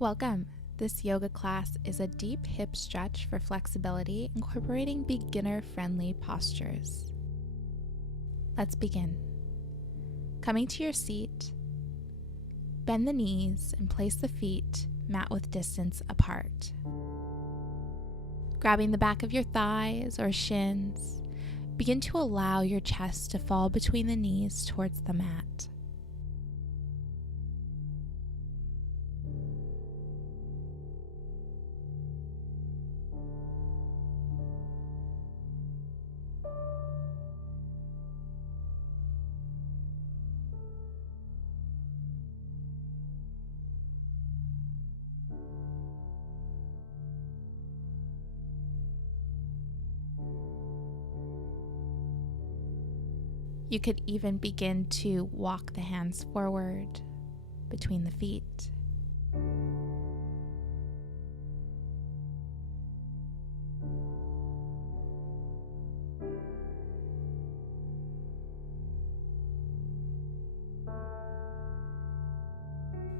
Welcome. This yoga class is a deep hip stretch for flexibility, incorporating beginner-friendly postures. Let's begin. Coming to your seat, bend the knees and place the feet mat-width distance apart. Grabbing the back of your thighs or shins, begin to allow your chest to fall between the knees towards the mat. You could even begin to walk the hands forward between the feet.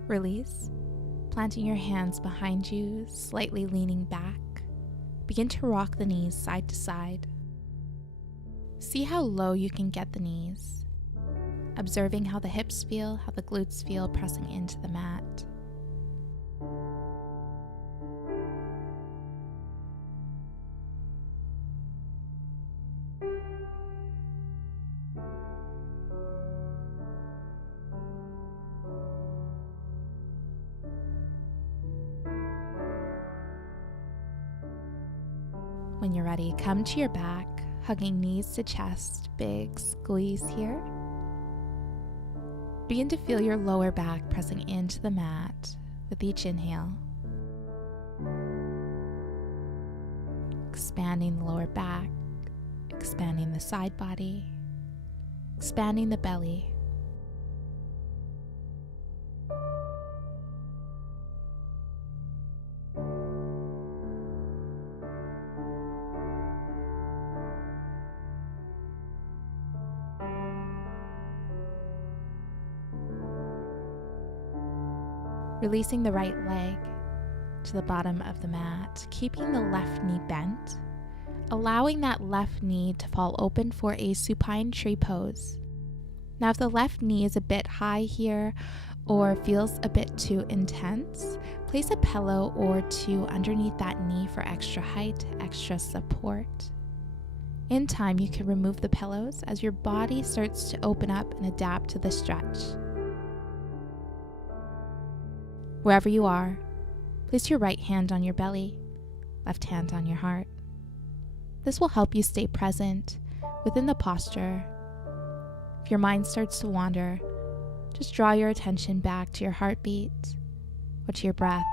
Release, planting your hands behind you, slightly leaning back. Begin to rock the knees side to side. See how low you can get the knees, observing how the hips feel, how the glutes feel pressing into the mat. When you're ready, come to your back, hugging knees to chest, big squeeze here. Begin to feel your lower back pressing into the mat with each inhale. Expanding the lower back, expanding the side body, expanding the belly. Releasing the right leg to the bottom of the mat, keeping the left knee bent, allowing that left knee to fall open for a supine tree pose. Now, if the left knee is a bit high here or feels a bit too intense, place a pillow or two underneath that knee for extra height, extra support. In time, you can remove the pillows as your body starts to open up and adapt to the stretch. Wherever you are, place your right hand on your belly, left hand on your heart. This will help you stay present within the posture. If your mind starts to wander, just draw your attention back to your heartbeat or to your breath,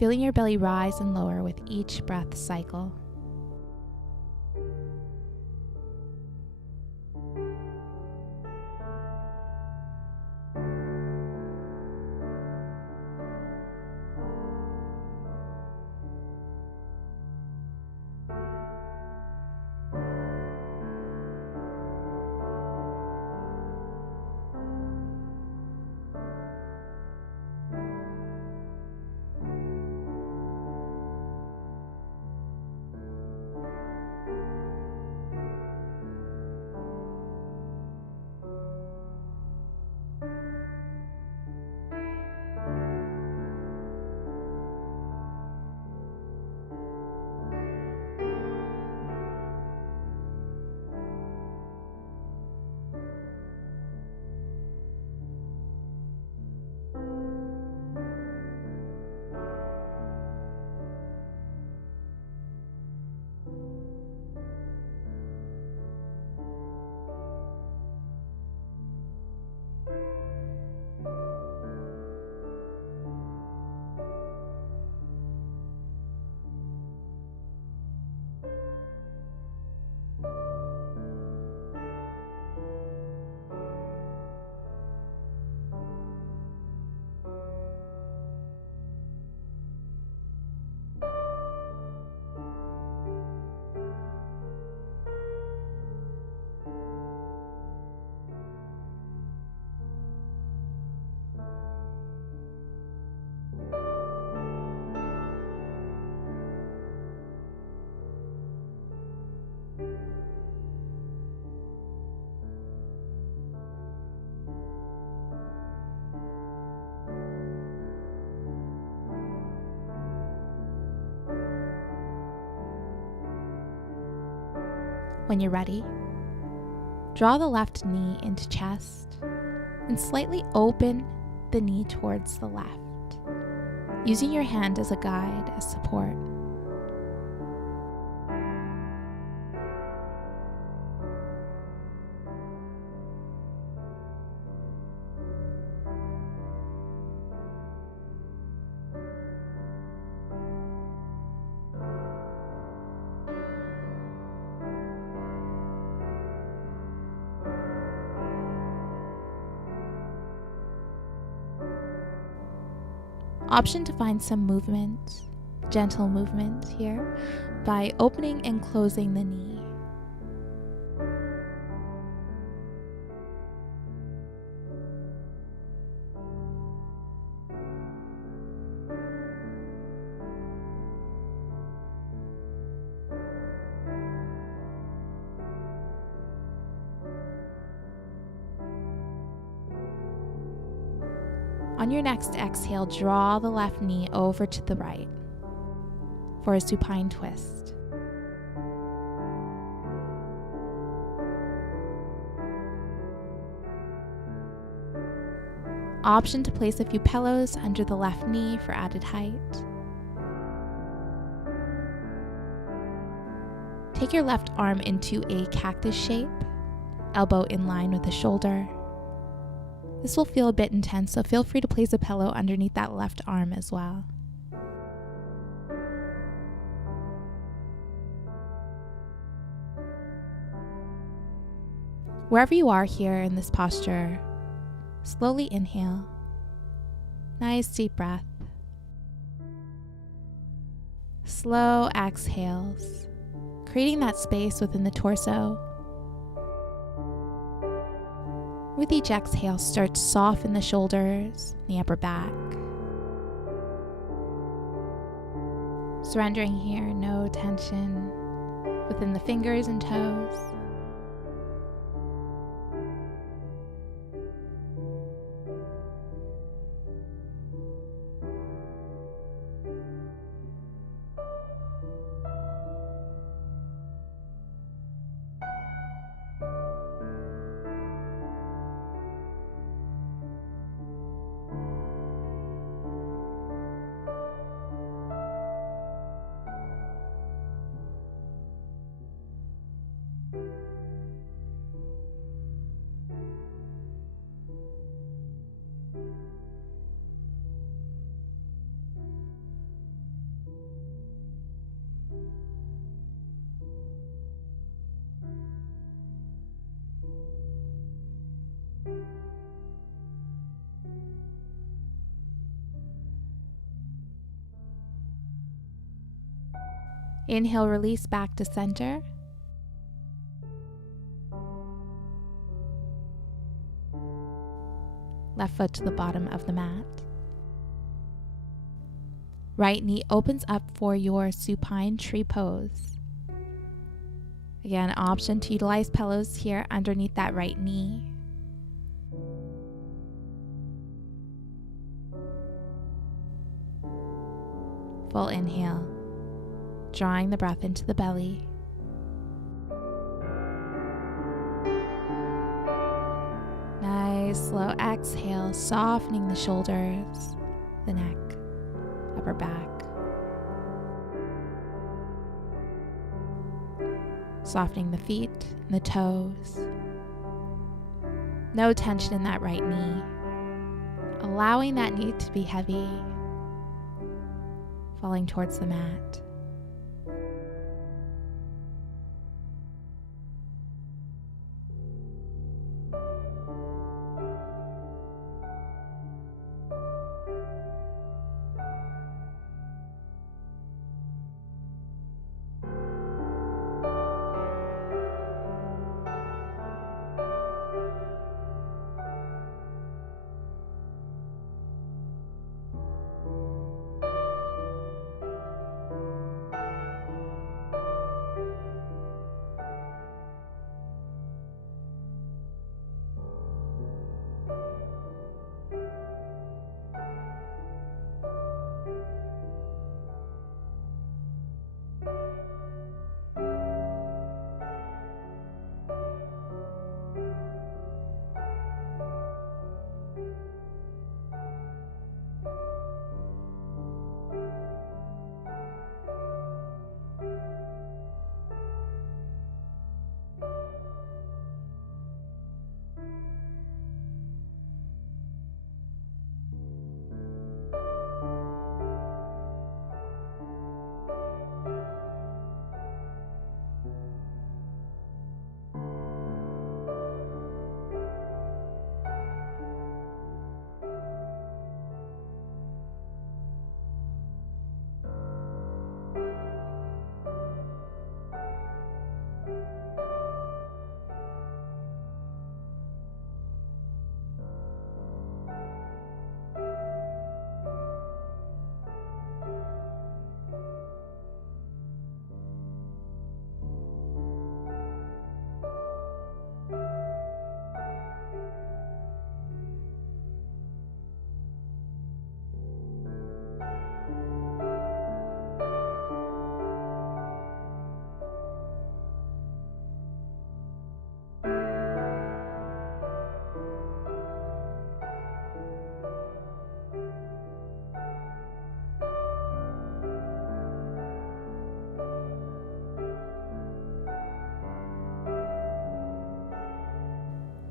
feeling your belly rise and lower with each breath cycle. When you're ready, draw the left knee into chest and slightly open the knee towards the left, using your hand as a guide, as support. Option to find some movement, gentle movement here, by opening and closing the knee. On your next exhale, draw the left knee over to the right for a supine twist. Option to place a few pillows under the left knee for added height. Take your left arm into a cactus shape, elbow in line with the shoulder. This will feel a bit intense, so feel free to place a pillow underneath that left arm as well. Wherever you are here in this posture, slowly inhale. Nice deep breath. Slow exhales, creating that space within the torso. With each exhale, start to soften the shoulders, the upper back. Surrendering here, no tension within the fingers and toes. Inhale, release back to center. Left foot to the bottom of the mat. Right knee opens up for your supine tree pose. Again, option to utilize pillows here underneath that right knee. Full inhale, drawing the breath into the belly. Nice slow exhale, softening the shoulders, the neck, upper back. Softening the feet and the toes. No tension in that right knee. Allowing that knee to be heavy, falling towards the mat.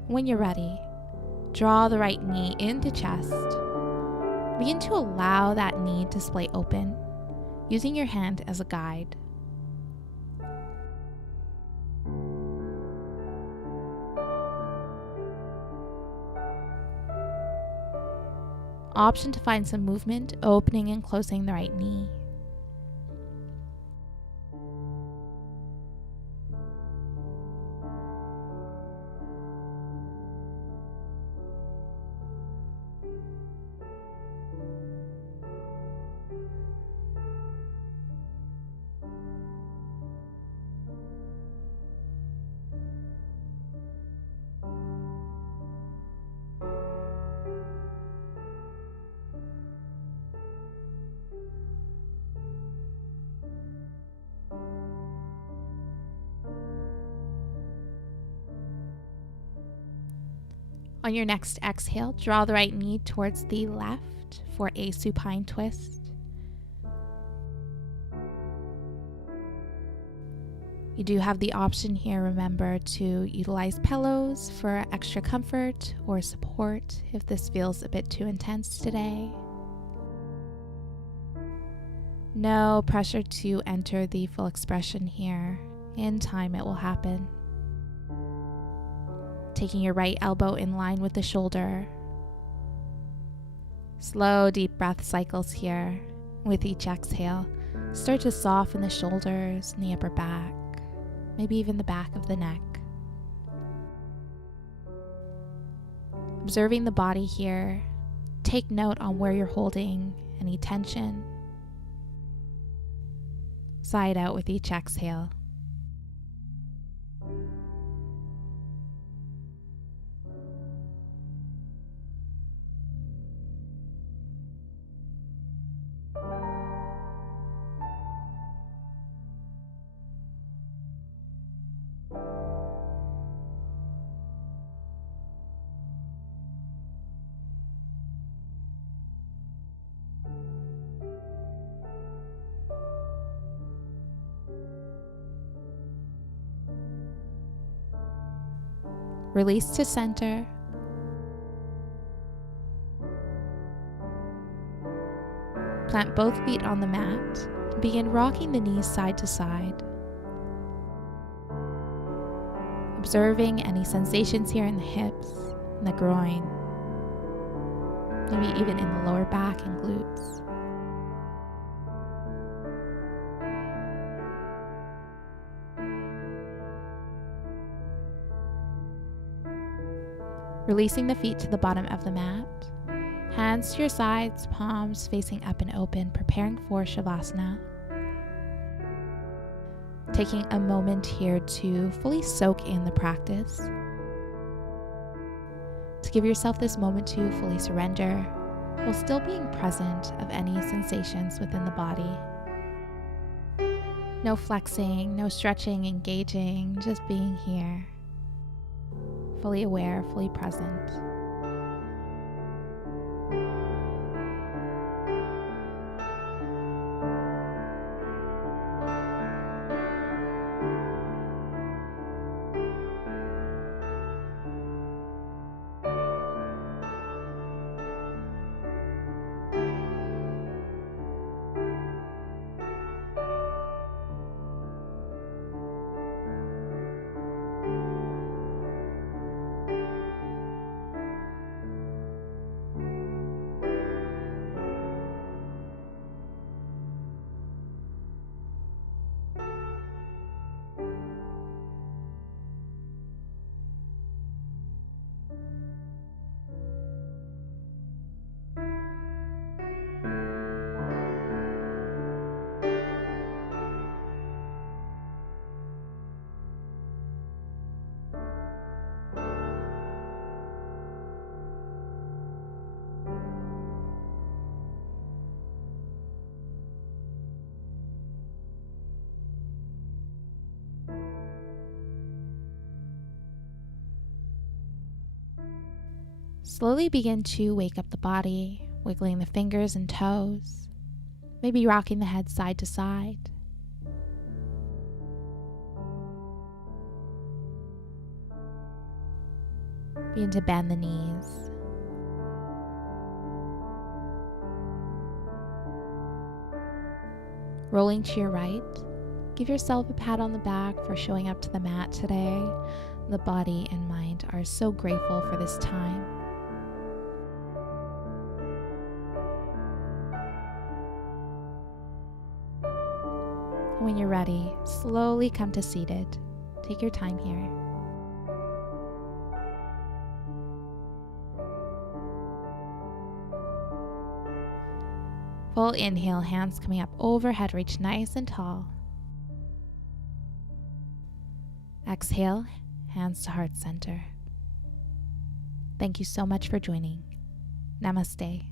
When you're ready, draw the right knee into chest. Begin to allow that knee to splay open, using your hand as a guide. Option to find some movement, opening and closing the right knee. On your next exhale, draw the right knee towards the left for a supine twist. You do have the option here, remember, to utilize pillows for extra comfort or support if this feels a bit too intense today. No pressure to enter the full expression here. In time, it will happen. Taking your right elbow in line with the shoulder. Slow, deep breath cycles here. With each exhale, start to soften the shoulders and the upper back, maybe even the back of the neck. Observing the body here, take note on where you're holding any tension. Sigh it out with each exhale. Release to center. Plant both feet on the mat and begin rocking the knees side to side. Observing any sensations here in the hips and the groin, maybe even in the lower back and glutes. Releasing the feet to the bottom of the mat, hands to your sides, palms facing up and open, preparing for Shavasana. Taking a moment here to fully soak in the practice, to give yourself this moment to fully surrender while still being present of any sensations within the body. No flexing, no stretching, engaging, just being here. Fully aware, fully present. Slowly begin to wake up the body, wiggling the fingers and toes, maybe rocking the head side to side. Begin to bend the knees. Rolling to your right, give yourself a pat on the back for showing up to the mat today. The body and mind are so grateful for this time. When you're ready, slowly come to seated. Take your time here. Full inhale, hands coming up overhead, reach nice and tall. Exhale, hands to heart center. Thank you so much for joining. Namaste.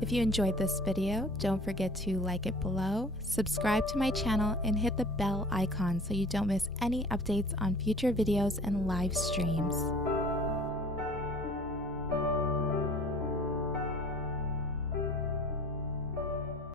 If you enjoyed this video, don't forget to like it below, subscribe to my channel, and hit the bell icon so you don't miss any updates on future videos and live streams.